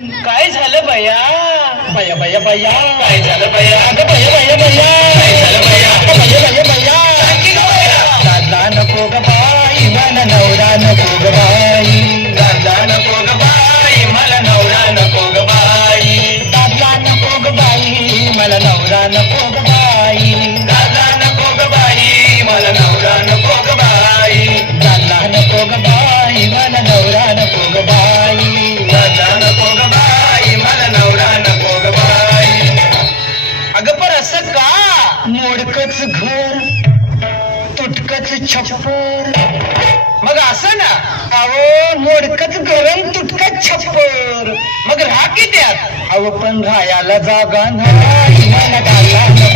काय झालं बया बया बया बया काय झालं बया अगं बया बया बया घर तुटकच छप्पर. मग असं ना अहो मोडकच गरम तुटकच छप्पर. मग राहा कित्यात अहो पण राहायला जागा नाही.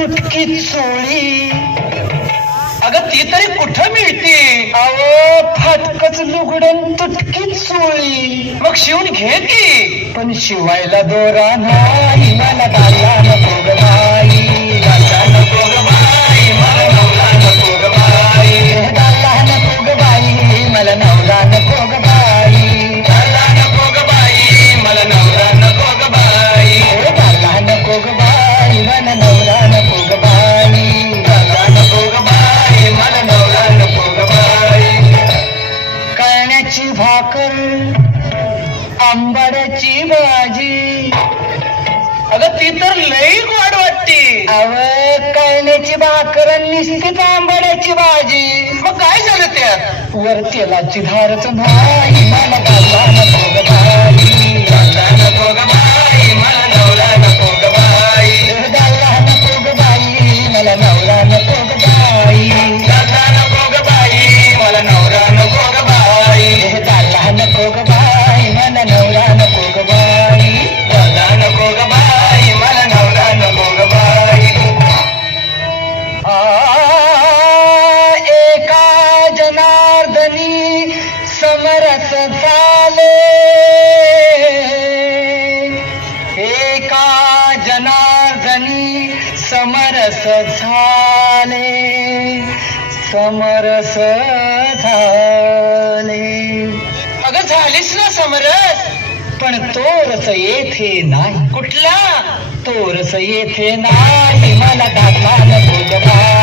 चुटकी चोळी अगं ती तरी कुठं मिळते? अहो फाटकच लुगडन तुटकी चोळी मग शिवून घे ती. पण शिवायला दोरा नाही मला नाही माझी. अगं ती तर लई गोड वाटते. अव कळण्याची भाकर निसती तांबड्याची भाजी. मग काय झालं त्यात? वर तेलाची धारच नाही मला समरस चाले एका जनार्दनी समरस झाले समरस झाले अगं झालीस ना समरस? पण तो रस येथे नाही. कुठला? तो रस येथे नाही. मला दाखवा बोलवा.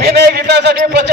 अभिनय गीतासाठी प्रचंड